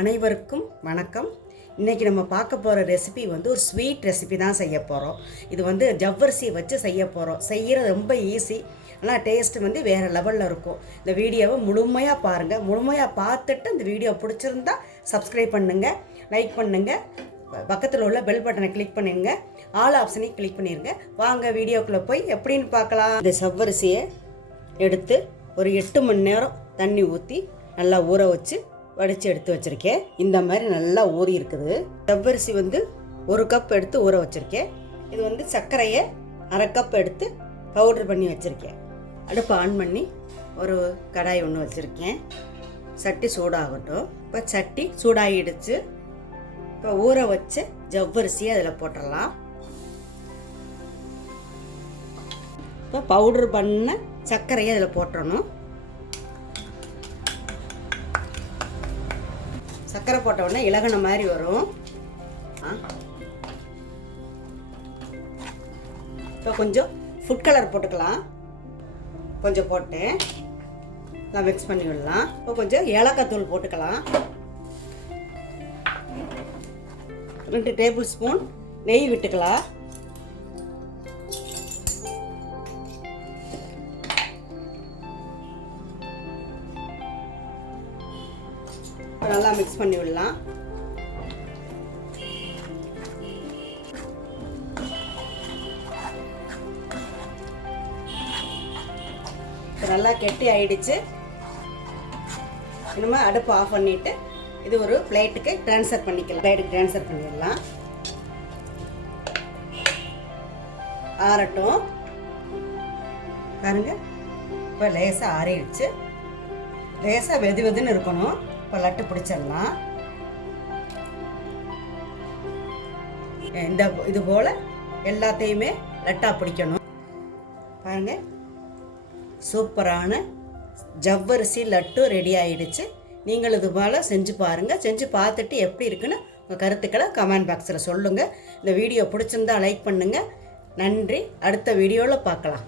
அனைவருக்கும் வணக்கம். இன்றைக்கி நம்ம பார்க்க போகிற ரெசிபி வந்து ஒரு ஸ்வீட் ரெசிபி தான் செய்ய போகிறோம். இது வந்து ஜவ்வரிசியை வச்சு செய்ய போகிறோம். செய்கிறது ரொம்ப ஈஸி, ஆனால் டேஸ்ட்டு வந்து வேறு லெவலில் இருக்கும். இந்த வீடியோவை முழுமையாக பாருங்கள். முழுமையாக பார்த்துட்டு இந்த வீடியோ பிடிச்சிருந்தா சப்ஸ்கிரைப் பண்ணுங்கள், லைக் பண்ணுங்கள், பக்கத்தில் உள்ள பெல் பட்டனை கிளிக் பண்ணிடுங்க, ஆல் ஆப்ஷனையும் கிளிக் பண்ணிடுங்க. வாங்க வீடியோக்குள்ளே போய் எப்படின்னு பார்க்கலாம். இந்த ஜவ்வரிசியை எடுத்து ஒரு 8 மணி நேரம் தண்ணி ஊற்றி நல்லா ஊற வச்சு வடித்து எடுத்து வச்சுருக்கேன். இந்த மாதிரி நல்லா ஊறி இருக்குது. ஜவ்வரிசி வந்து 1 கப் எடுத்து ஊற வச்சுருக்கேன். இது வந்து சர்க்கரையை 1/2 கப் எடுத்து பவுட்ரு பண்ணி வச்சுருக்கேன். அடுப்பு ஆன் பண்ணி ஒரு கடாய் ஒன்று வச்சுருக்கேன். சட்டி சூடாகட்டும். இப்போ சட்டி சூடாகிடுச்சு. இப்போ ஊற வச்ச ஜவ்வரிசியை அதில் போட்டுடலாம். இப்போ பவுட்ரு பண்ண சர்க்கரையை அதில் போட்டுறணும். சர்க்கரை போட்ட உடனே இலகுன மாதிரி வரும். இப்போ கொஞ்சம் ஃபுட் கலர் போட்டுக்கலாம். கொஞ்சம் போட்டு எல்லாம் மிக்ஸ் பண்ணி விடலாம். இப்போ கொஞ்சம் ஏலக்காய் தூள் போட்டுக்கலாம். 2 டேபிள் ஸ்பூன் நெய் விட்டுக்கலாம். நல்லா மிக்ஸ் பண்ணி விடலாம். நல்லா கெட்டி ஆயிடுச்சு. இனிமே அடுப்பு ஆஃப் பண்ணிட்டு இது ஒரு பிளேட்டுக்கு ட்ரான்ஸ்ஃபர் பண்ணிக்கலாம். பிளேட்டுக்கு ட்ரான்ஸ்ஃபர் பண்ணிடலாம். ஆறட்டும். பாருங்க, இப்போ லேசாக ஆறிடுச்சு. லேசாக வெது வெதுன்னு இருக்கணும். இப்போ லட்டு பிடிச்சிடலாம். இது போல் எல்லாத்தையுமே லட்டாக பிடிக்கணும். பாருங்க, சூப்பரான ஜவ்வரிசி லட்டு ரெடி ஆகிடுச்சு. நீங்கள் இது போல் செஞ்சு பாருங்கள். செஞ்சு பார்த்துட்டு எப்படி இருக்குன்னு உங்கள் கருத்துக்களை கமெண்ட் பாக்ஸில் சொல்லுங்கள். இந்த வீடியோ பிடிச்சிருந்தா லைக் பண்ணுங்கள். நன்றி. அடுத்த வீடியோவில் பார்க்கலாம்.